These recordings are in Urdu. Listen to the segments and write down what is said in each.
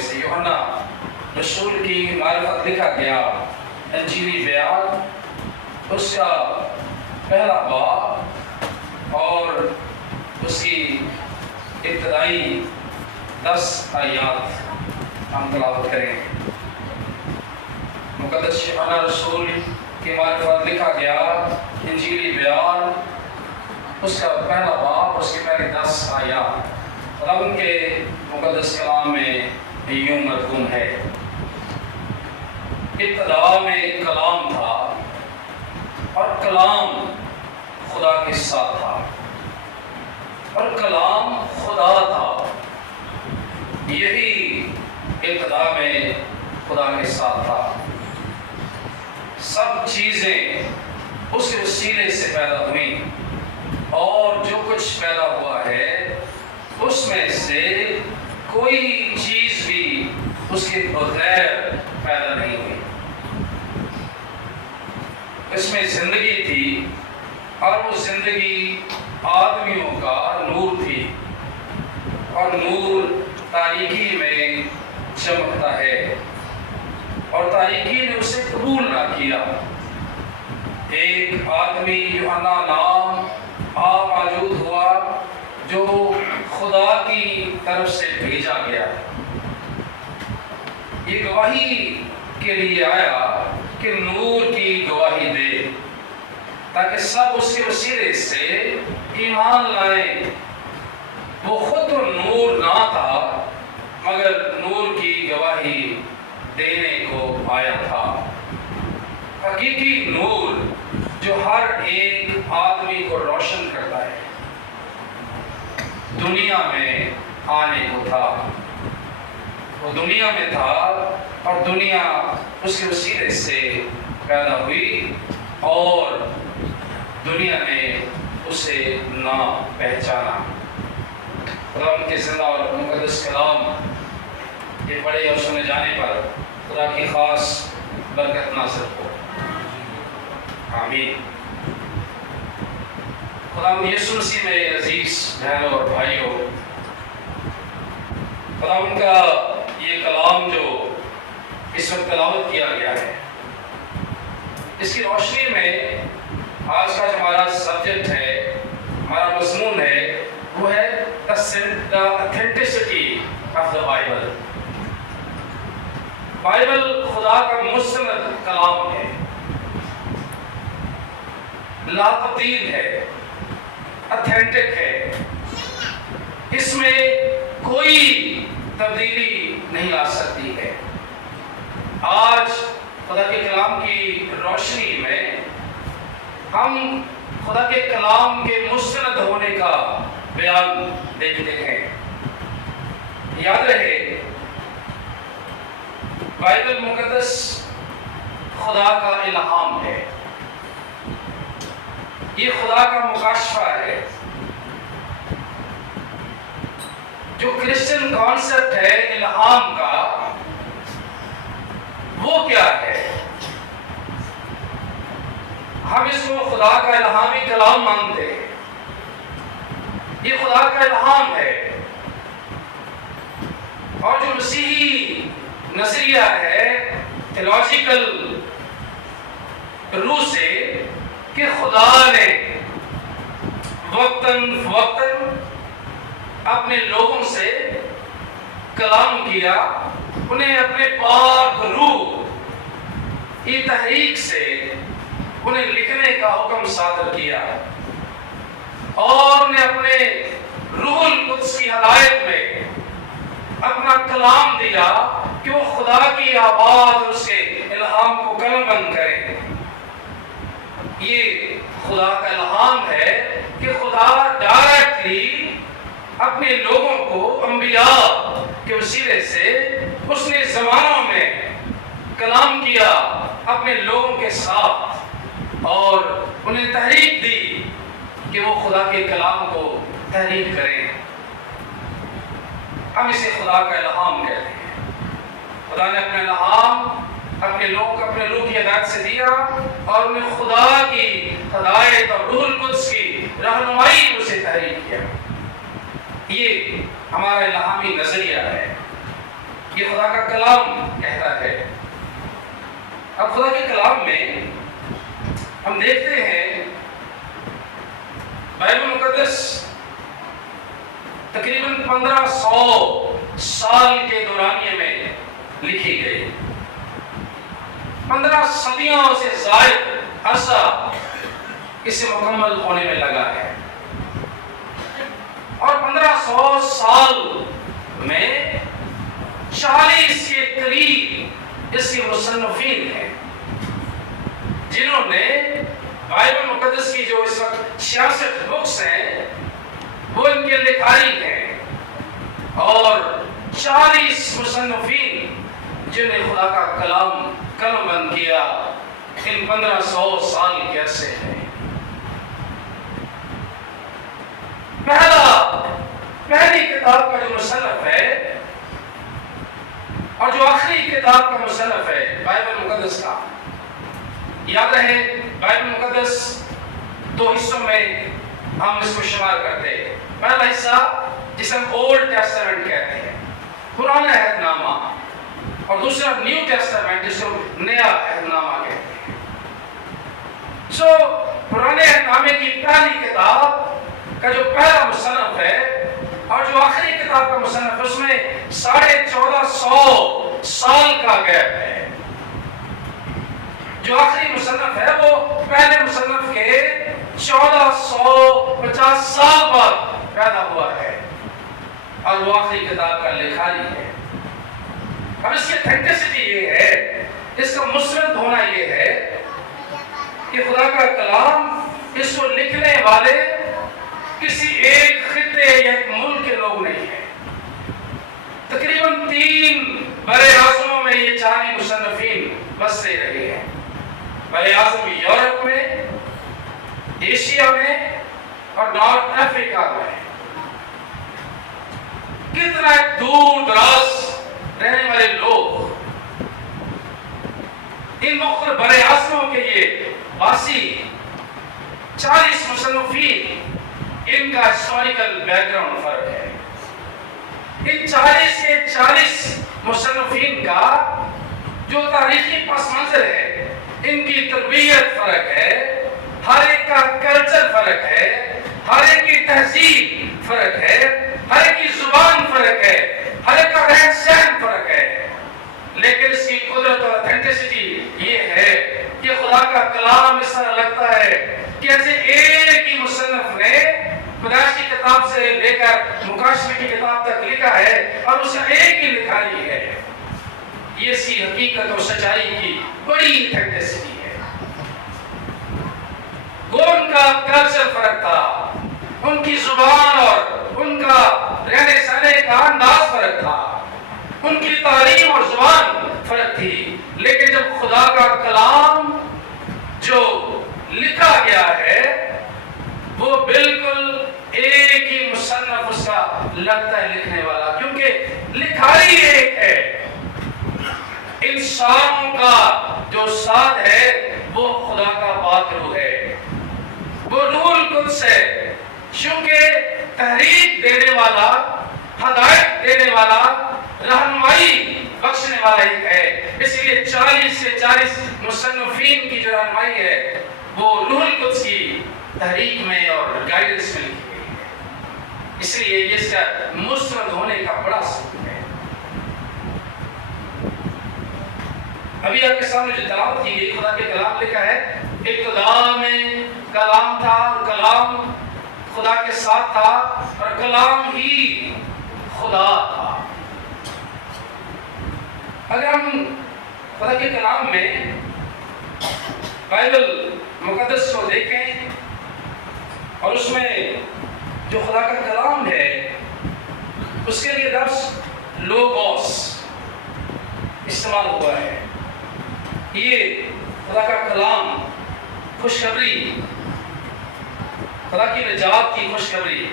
سے یوحنا رسول کی معرفت لکھا گیا انجیلی بیان، اس کا پہلا باب اور اس کی ابتدائی 10 آیات ہم تلاوت کریں گے۔ مقدس یوحنا رسول کی معرفت لکھا گیا انجیلی بیان، اس کا پہلا باب، اس کی پہلی 10 آیات خداوند کے مقدس کلام میں یوں مرقوم ہے۔ ابتدا میں ایک کلام تھا اور کلام خدا کے ساتھ تھا اور کلام خدا تھا۔ یہی ابتدا میں خدا کے ساتھ تھا۔ سب چیزیں اس کے وسیلے سے پیدا ہوئیں اور جو کچھ پیدا ہوا ہے اس میں سے کوئی چیز بھی اس کے بغیر پیدا نہیں ہوئی۔ اس میں زندگی تھی اور وہ زندگی آدمیوں کا نور تھی، اور نور تاریکی میں چمکتا ہے اور تاریکی نے اسے قبول نہ کیا۔ ایک آدمی یوحنا نام موجود ہوا جو خدا کی طرف سے بھیجا گیا، یہ گواہی کے لیے آیا کہ نور کی گواہی دے تاکہ سب اس کے وسیلے سے ایمان لائیں۔ وہ خود تو نور نہ تھا مگر نور کی گواہی دینے کو آیا تھا۔ حقیقی نور جو ہر ایک آدمی کو روشن کرتا ہے دنیا میں آنے کو تھا۔ وہ دنیا میں تھا اور دنیا اس کے وسیلے سے پیدا ہوئی اور دنیا نے اسے نہ پہچانا۔ خدا ان کے زندہ اور مقدس کلام کے پڑھے اور سنے جانے پر خدا کی خاص برکت نازل ہو، آمین۔ خدا یسوع مسیح میں عزیز بہنوں اور بھائیوں، خدا ان کا یہ کلام جو اس وقت تلاوت کیا گیا ہے، اس کی روشنی میں آج کا جو ہمارا سبجیکٹ ہے، ہمارا مضمون ہے، وہ ہے the authenticity of the Bible۔ Bible خدا کا مستند کلام ہے، لا تبدیل ہے، اتھینٹک ہے، اس میں کوئی تبدیلی نہیں آ سکتی ہے۔ آج خدا کے کلام کی روشنی میں ہم خدا کے کلام کے مستند ہونے کا بیان دیکھتے ہیں۔ یاد رہے، بائبل مقدس خدا کا الہام ہے، یہ خدا کا مکاشفہ ہے۔ جو کرسچن کانسیپٹ ہے الہام کا، وہ کیا ہے؟ ہم اس کو خدا کا الہامی کلام مانتے ہیں، یہ خدا کا الہام ہے۔ اور جو مسیحی نظریہ ہے تھیولوجیکل روح سے کہ خدا نے وقتاً فوقتاً اپنے لوگوں سے کلام کیا، انہیں اپنے پاک روح کی تحریک سے انہیں لکھنے کا حکم صادر کیا اور انہیں اپنے روح القدس کی ہدایت میں اپنا کلام دیا کہ وہ خدا کی آواز اور اس کے الہام کو قلم بند کریں۔ یہ خدا کا الہام ہے کہ خدا ڈائریکٹلی اپنے لوگوں کو انبیاء کے وسیلے سے اس نے زمانوں میں کلام کیا اپنے لوگوں کے ساتھ اور انہیں تحریک دی کہ وہ خدا کے کلام کو تحریک کریں۔ ہم اسے خدا کا الہام کہتے ہیں۔ خدا نے اپنے الہام اپنے لوگوں کو اپنے روح کی ہدایت سے دیا اور انہیں خدا کی ہدایت اور روح القدس کی رہنمائی میں اسے تحریک کیا۔ یہ ہمارا الہامی نظریہ ہے، یہ خدا کا کلام کہتا ہے۔ اب خدا کے کلام میں ہم دیکھتے ہیں بائبل مقدس تقریباً 1500 سال کے دورانیے میں لکھی گئی۔ 15 صدیوں سے زائد عرصہ اسے مکمل ہونے میں لگا ہے، اور 1500 سال میں 40 کے قریب اس کے مصنفین ہیں جنہوں نے بائبل مقدس کی جو اس وقت 66 بکس ہیں وہ ان کے لکھائی ہیں، اور 40 مصنفین جنہیں خدا کا کلام قلم بند کیا ان 1500 سال کے عرصے میں۔ پہلی کتاب کا جو مصنف ہے اور جو آخری کتاب کا مصنف ہے بائبل مقدس کا، یاد رہے بائبل مقدس 2 حصوں میں ہم اس کو شمار کرتے ہیں۔ پہلا حصہ جسے ہم اولڈ ٹیسٹمنٹ کہتے ہیں، پرانا عہد نامہ، اور دوسرا نیو ٹیسٹمنٹ جس کو نیا عہد نامہ کہتے ہیں۔ پرانے عہد نامے کی پہلی کتاب کا جو پہلا مصنف ہے اور جو آخری کتاب کا مصنف، اس میں 1450 سال کا گیپ ہے۔ جو آخری مصنف ہے وہ پہلے مصنف کے 1450 سال بعد پیدا ہوا ہے، اور وہ آخری کتاب کا لکھاری ہے۔ اب اس کی اتھینٹسٹی یہ ہے، اس کا مستند ہونا یہ ہے کہ خدا کا کلام، اس کو لکھنے والے کسی ایک خطے یا ایک ملک کے لوگ نہیں ہیں۔ تقریباً 3 بر اعظموں میں یہ 4 مصنفین بستے رہے ہیں۔ بر اعظم یورپ میں، ایشیا میں اور نارتھ افریقہ میں۔ کتنا دور دراز رہنے والے لوگ ان مختلف بر اعظموں کے یہ باسی 40 مصنفین، ان کا ہسٹوریکل بیک گراؤنڈ فرق ہے۔ ان 40 کے 40 مصنفین کا جو تاریخی پس منظر ہے، ان کی تربیت فرق ہے، ہر ایک کا کلچر فرق ہے، ہر ایک کی تہذیب فرق ہے، ہر ایک کی زبان فرق ہے، ہر ایک کا رہن سہن فرق ہے، لیکن اس کی قدرت اور اتھینٹسٹی یہ ہے کہ خدا کا کلام اس طرح لگتا ہے کہ ایسے ایک ہی مصنف نے پیدائش کی کتاب سے لے کر مکاشفے کی کتاب تک لکھا ہے، اور اس کا ایک ہی لکھاری ہے۔ یہ اس کی حقیقت اور سچائی کی بڑی اتھینٹسٹی ہے۔ وہ ان کا کلچر فرق تھا، ان کی زبان اور ان کا رہنے سہنے کا انداز فرق تھا، ان کی تعلیم اور زبان فرق تھی، لیکن جب خدا کا کلام جو لکھا گیا ہے وہ بالکل ایک ہی مصنف اس کا لگتا ہے لکھنے والا، کیونکہ لکھائی ایک ہے۔ انسانوں کا جو ساتھ ہے وہ خدا کا پاک روح ہے، وہ روح القدس ہے، چونکہ تحریک دینے والا، ہدایت دینے والا، رہنمائی بخشنے والا ایک ہے۔ اس لیے 40 سے 40 مصنفین کی جو رہنمائی ہے وہ روح القدس کی تحریک میں اور گائیڈنس میں لکھی گئی ہے، اس لیے یہ اس کا مستند ہونے کا بڑا ثبوت ہے۔ ابھی آپ کے سامنے جو تلاوت کی گئی، خدا کے کلام لکھا ہے، ابتدا میں کلام تھا اور کلام خدا کے ساتھ تھا اور کلام ہی خدا تھا۔ اگر ہم خدا کے کلام میں بائبل مقدس کو دیکھیں اور اس میں جو خدا کا کلام ہے اس کے لیے لفظ لوگوس استعمال ہوا ہے۔ یہ خدا کا کلام، خوشخبری، خدا کی نجات کی خوشخبری،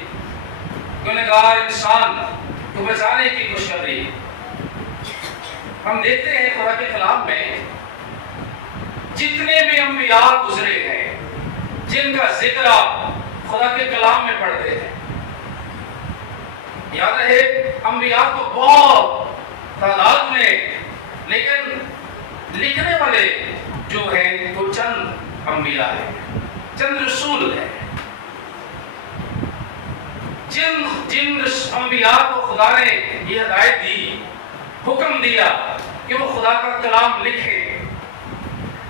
گنہگار انسان کو بچانے کی خوشخبری۔ ہم دیکھتے ہیں خدا کے کلام میں جتنے بھی انبیاء گزرے ہیں جن کا ذکر آپ خدا کے کلام میں پڑھتے ہیں، یاد رہے انبیاء کو بہت تعداد میں، لیکن لکھنے والے جو ہیں وہ چند انبیاء ہیں، چند رسول ہیں۔ جن انبیاء کو خدا نے یہ ہدایت دی، حکم دیا کہ وہ خدا کا کلام لکھیں،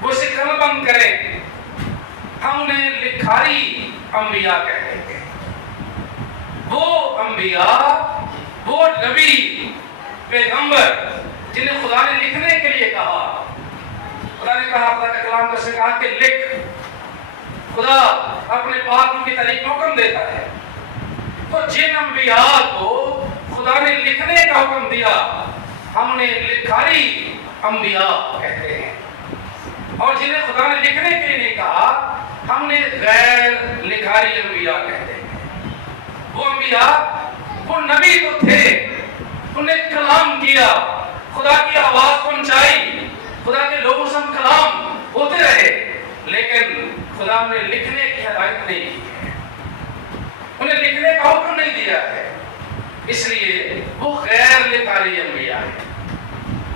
وہ اسے قلم بند کریں، ہم انہیں لکھاری انبیاء کہتے ہیں۔ وہ انبیاء، وہ نبی پیغمبر جنہیں خدا نے لکھنے کے لیے کہا، خدا نے کہا، خدا کا کلام کیسے کہا کہ لکھ، خدا اپنے پاک کی طریق میں حکم دیتا ہے۔ تو جن انبیاء کو خدا نے لکھنے کا حکم دیا، ہم انہیں لکھاری انبیاء کہتے ہیں، اور جنہیں خدا نے لکھنے کے لیے نہیں کہا، ہم نے غیر لکھاری انبیاء کہتے ہیں۔ وہ انبیاء، وہ نبی تو تھے، انہیں کلام کیا، خدا کی آواز پہنچائی، خدا کے لوگوں سے کلام ہوتے رہے، لیکن خدا نے لکھنے کی ہدایت نہیں کی ہے، انہیں لکھنے کا حکم نہیں دیا ہے، اس لیے وہ غیر لکھاری انبیاء ہیں۔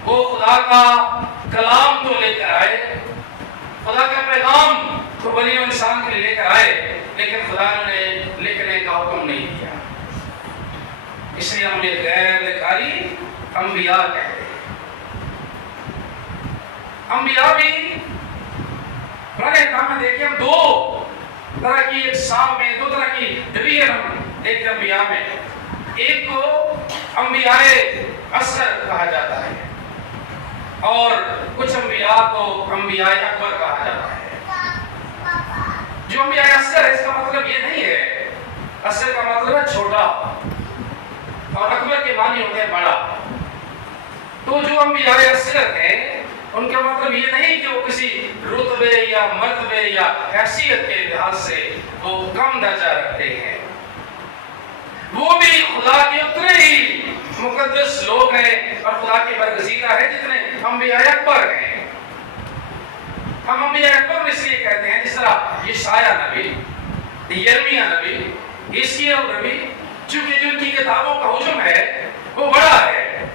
وہ خدا کا کلام تو لے کر آئے، خدا کا پیغام تو بنی انسان کے لیے لے کر آئے، لیکن خدا نے لکھنے کا حکم نہیں دیا، اس لیے ہم انہیں غیر لکھاری انبیاء کہتے ہیں۔ انبیاء بھی پرانے کام میں دیکھیں، ہم دو طرح کی اقسام میں، دو طرح کی ڈویژن ہم دیکھتے ہیں انبیاء میں۔ ایک کو انبیاء اصغر کہا جاتا ہے، اور کچھ انبیاء کو انبیاء اکبر کہا جاتا ہے۔ جو انبیاء اصغر ہے، اس کا مطلب یہ نہیں ہے، اصغر کا مطلب ہے چھوٹا، اور اکبر کے معنی ہوتے ہیں بڑا۔ تو جو انبیاء اصغر ہیں، ان کا مطلب یہ نہیں کہ وہ کسی رتبے یا مرتبے یا حیثیت کے لحاظ سے وہ کم درجہ رکھتے ہیں، وہ بھی خدا کے اتنے ہی مقدس لوگ ہیں اور خدا کے برگزیدہ ہیں جتنے انبیاء اکبر ہیں۔ ہم انبیاء اکبر اس لیے کہتے ہیں، جس طرح یشعیاء نبی، یرمیاء نبی، حزقییل نبی، چونکہ جو ان کی کتابوں کا حجم ہے وہ بڑا ہے،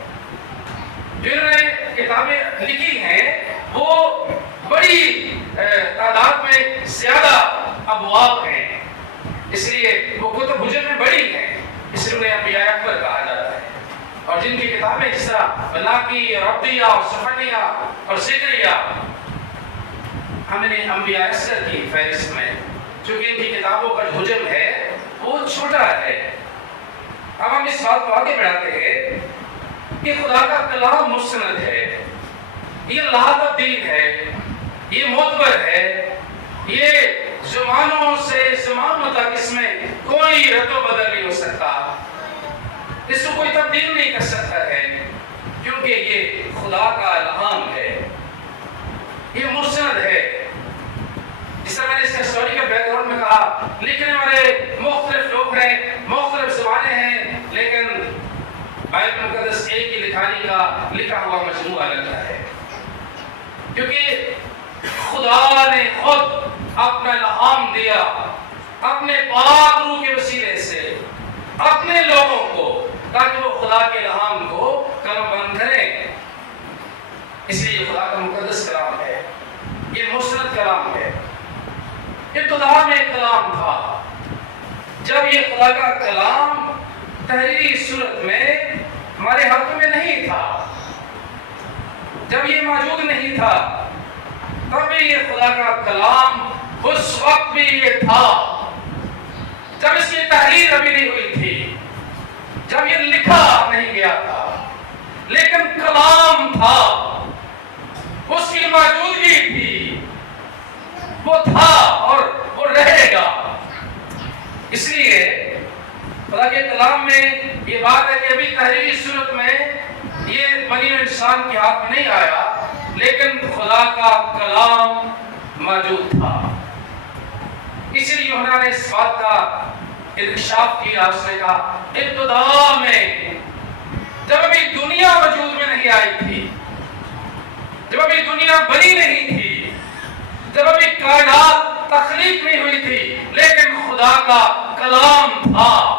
جنہوں نے کتابیں لکھی ہیں وہ بڑی تعداد میں زیادہ ابواب ہیں، اس لیے وہ کتب حجم میں بڑی ہیں، اس لیے انہیں انبیاء اکبر کہا جاتا ہے۔ اور جن کی کتابیں جس طرح ملاکی اور عبدیہ اور صفنیہ اور ذکریہ، ہم انہیں انبیاء اصغر کی فہرست میں، چونکہ ان کی کتابوں کا حجم ہے وہ چھوٹا ہے۔ اب ہم اس بات کو آگے بڑھاتے ہیں کہ خدا کا کلام مستند ہے، یہ لا تبدیل ہے، یہ معتبر ہے، یہ زمانوں سے زمانوں تک اس میں کوئی رد و بدل نہیں ہو سکتا، اس کو کوئی تبدیل نہیں کر سکتا ہے، کیونکہ یہ خدا کا الہام ہے، یہ مستند ہے۔ جس طرح میں نے اس کا ہسٹوریکل بیک گراؤنڈ میں کہا، لکھنے والے مختلف لوگ ہیں، مختلف زبانیں ہیں، لیکن بائبل مقدس ایک ہی لکھاری کا لکھا ہوا مجموعہ لگتا ہے، کیونکہ خدا نے خود اپنا الہام دیا اپنے پاک روح کے وسیلے سے اپنے لوگوں کو، تاکہ وہ خدا کے الہام کو قلم بند کریں۔ اس لیے یہ خدا کا مقدس کلام ہے، یہ مستند کلام ہے۔ ابتدا میں کلام تھا، جب یہ خدا کا کلام تحریری صورت میں ہمارے ہاتھوں میں نہیں تھا، جب یہ موجود نہیں تھا، تب بھی یہ خدا کا کلام اس وقت بھی یہ تھا، جب اس کی تحریر ابھی نہیں ہوئی تھی، جب یہ لکھا نہیں گیا تھا، لیکن کلام تھا، اس کی موجودگی تھی، وہ تھا اور وہ رہے گا۔ اس لیے خدا کے کلام میں یہ بات ہے کہ ابھی تحریری صورت میں یہ بنی انسان کے ہاتھ میں نہیں آیا، لیکن خدا کا کلام موجود تھا۔ اسی لیے یوحنا نے اس بات کا انکشاف کیا، اس نے کہا ابتدا میں، جب ابھی دنیا وجود میں نہیں آئی تھی، جب ابھی دنیا بنی نہیں تھی، جب ابھی کائنات تخلیق نہیں ہوئی تھی، لیکن خدا کا کلام تھا،